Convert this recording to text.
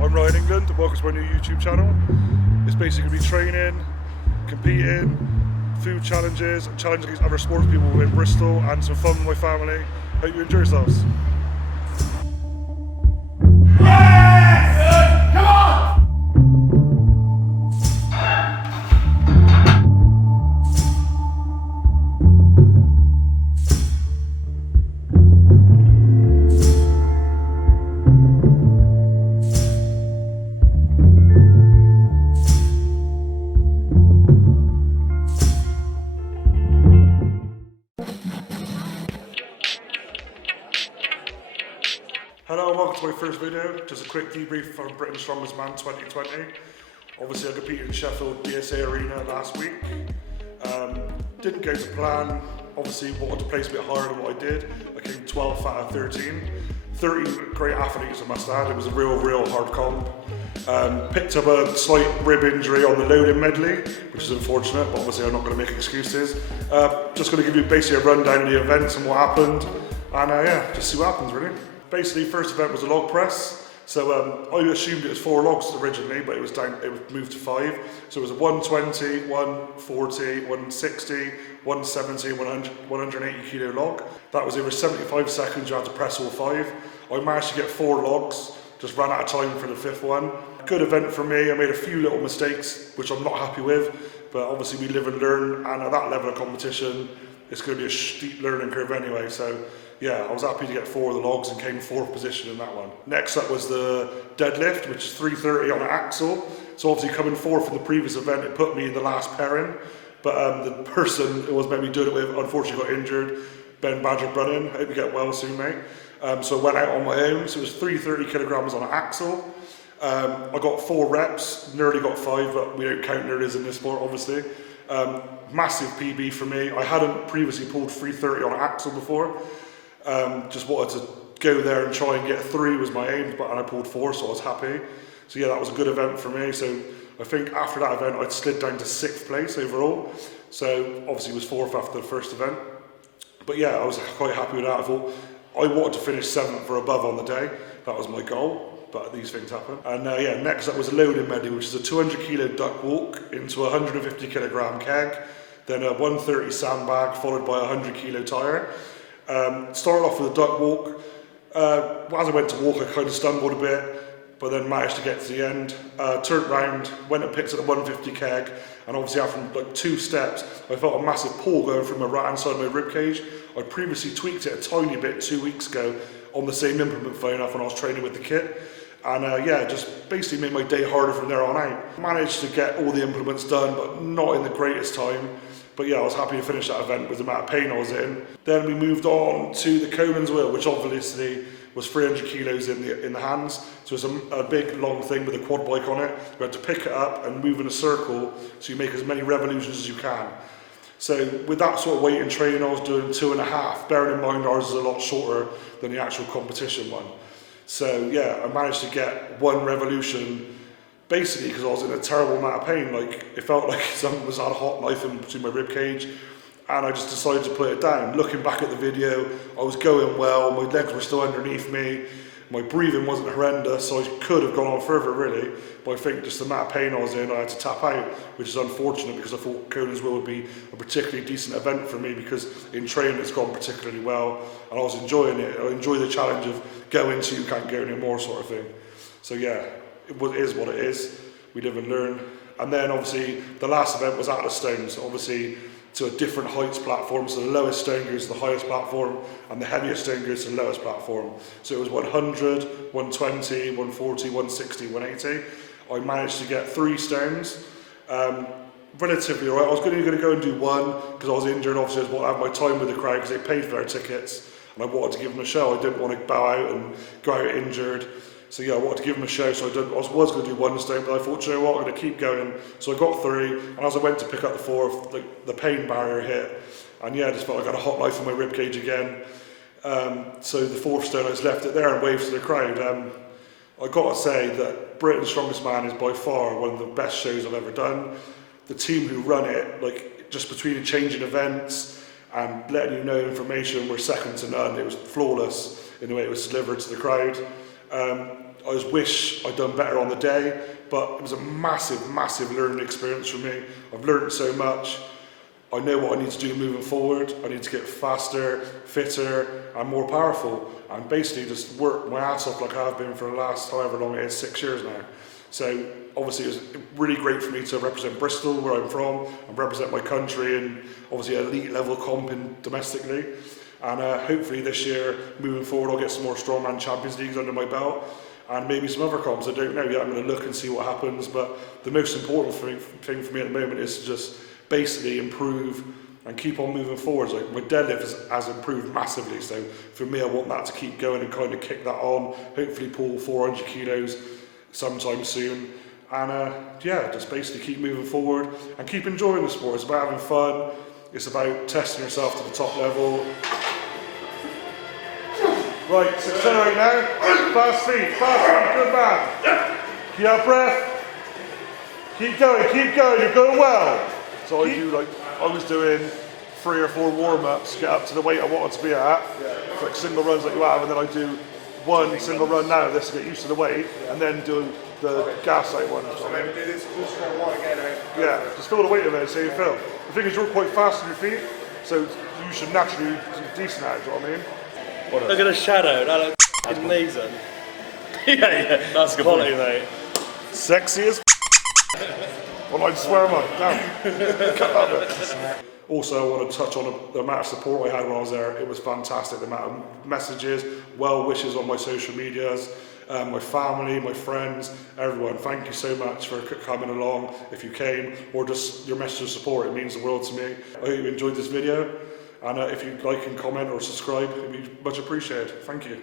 I'm Ryan England, welcome to my new YouTube channel. It's basically going to be training, competing, food challenges, challenging against other sports people in Bristol, and some fun with my family. Hope you enjoy yourselves. Hello and welcome to my first video. Just a quick debrief from Britain's Strongest Man 2020. Obviously I competed in Sheffield BSA Arena last week. Didn't go to plan. Obviously wanted to place a bit higher than what I did. I came 12th out of 13. 13 great athletes I must add. It was a real hard comp. Picked up a slight rib injury on the loading medley, which is unfortunate, but obviously I'm not going to make excuses. Just going to give you basically a rundown of the events and what happened. And yeah, just see what happens really. Basically, first event was a log press. So I assumed it was 4 logs originally, but it was moved to 5. So it was a 120, 140, 160, 170, 180 kilo log. That was over 75 seconds. You had to press all 5. I managed to get 4 logs. Just ran out of time for the 5th one. Good event for me. I made a few little mistakes, which I'm not happy with, but obviously we live and learn. And at that level of competition, it's going to be a steep learning curve anyway. So yeah, I was happy to get 4 of the logs and came 4th position in that one. Next up was the deadlift, which is 330 on an axle. So obviously coming 4th from the previous event, it put me in the last pairing. But the person who was meant to be doing it with unfortunately got injured. Ben Badger Brunning, hope you get well soon, mate. So I went out on my own. So it was 330 kilograms on an axle. I got 4 reps, nearly got 5, but we don't count nearlies in this sport, obviously. Massive PB for me. I hadn't previously pulled 330 on an axle before. Just wanted to go there and try and get 3 was my aim, and I pulled 4, so I was happy. So yeah, that was a good event for me. So I think after that event, I'd slid down to 6th place overall. So obviously was 4th after the first event. But yeah, I was quite happy with that. I thought I wanted to finish 7th or above on the day. That was my goal, but these things happen. And yeah, next up was a loading medley, which is a 200 kilo duck walk into a 150 kilogram keg, then a 130 sandbag followed by a 100 kilo tire. Started off with a duck walk. As I went to walk, I kind of stumbled a bit, but then managed to get to the end. Turned round, went and picked up the 150 keg, and obviously after like 2 steps, I felt a massive pull going through my right hand side of my rib cage. I previously tweaked it a tiny bit 2 weeks ago on the same implement phone off when I was training with the kit. And yeah, just basically made my day harder from there on out. Managed to get all the implements done, but not in the greatest time. But yeah, I was happy to finish that event with the amount of pain I was in. Then we moved on to the Conan's wheel, which obviously was 300 kilos in the hands. So it's a big long thing with a quad bike on it. You had to pick it up and move in a circle so you make as many revolutions as you can. So with that sort of weight and training, I was doing 2.5. Bearing in mind ours is a lot shorter than the actual competition one. So yeah, I managed to get 1 revolution basically because I was in a terrible amount of pain. Like it felt like someone had a hot knife in between my rib cage, and I just decided to put it down. Looking back at the video, I was going well, my legs were still underneath me, my breathing wasn't horrendous, so I could have gone on further really, but I think just the amount of pain I was in, I had to tap out, which is unfortunate because I thought Conan's Wheel would be a particularly decent event for me because in training it's gone particularly well, and I was enjoying it. I enjoy the challenge of going to you can't go anymore sort of thing. So yeah, it is what it is. We live and learn. And then obviously the last event was Atlas Stones, obviously to a different heights platform. So the lowest stone goes to the highest platform and the heaviest stone goes to the lowest platform. So it was 100, 120, 140, 160, 180. I managed to get 3 stones. Relatively alright. I was going to go and do 1 because I was injured. Obviously I just wanted to have my time with the crowd because they paid for their tickets and I wanted to give them a show. I didn't want to bow out and go out injured. So yeah, I wanted to give them a show, so I was going to do 1 stone, but I thought, you know what, I'm going to keep going. So I got 3, and as I went to pick up the 4th, the pain barrier hit, and yeah, I just felt like I got a hot knife in my rib cage again. So the 4th stone, I just left it there and waved to the crowd. I got to say that Britain's Strongest Man is by far one of the best shows I've ever done. The team who run it, like just between changing events and letting you know information, were second to none. It was flawless in the way it was delivered to the crowd. I just wish I'd done better on the day, but it was a massive learning experience for me. I've learned so much. I know what I need to do moving forward. I need to get faster, fitter, and more powerful, and basically just work my ass off like I have been for the last however long it is, 6 years now. So obviously it was really great for me to represent Bristol, where I'm from, and represent my country in obviously elite level comping domestically. And hopefully this year, moving forward, I'll get some more Strongman Champions Leagues under my belt, and maybe some other comps. I don't know yet. I'm going to look and see what happens. But the most important thing for me at the moment is to just basically improve and keep on moving forwards. Like my deadlift has improved massively, so for me I want that to keep going and kind of kick that on, hopefully pull 400 kilos sometime soon, and yeah, just basically keep moving forward and keep enjoying the sport. It's about having fun, it's about testing yourself to the top level. Right, so accelerate now, fast speed, good man. Keep out breath, keep going, you're going well. So I was doing 3 or 4 warm-ups, get up to the weight I wanted to be at, like single runs like you have, and then I do 1 single run now, this to get used to the weight, and then do the gas out one. So maybe do this one again, yeah, just feel the weight of it, see how you feel. The thing is you're quite fast on your feet, so you should naturally do decent at it, do you know what I mean? Look at the shadow, that looks amazing. yeah, that's good quality, mate. Sexy as well, I swear I'm like, damn. Cut that bit. Also, I want to touch on the amount of support I had when I was there. It was fantastic. The amount of messages, well wishes on my social medias, my family, my friends, everyone. Thank you so much for coming along if you came, or just your message of support. It means the world to me. I hope you enjoyed this video, and if you'd like and comment or subscribe, it'd be much appreciated. Thank you.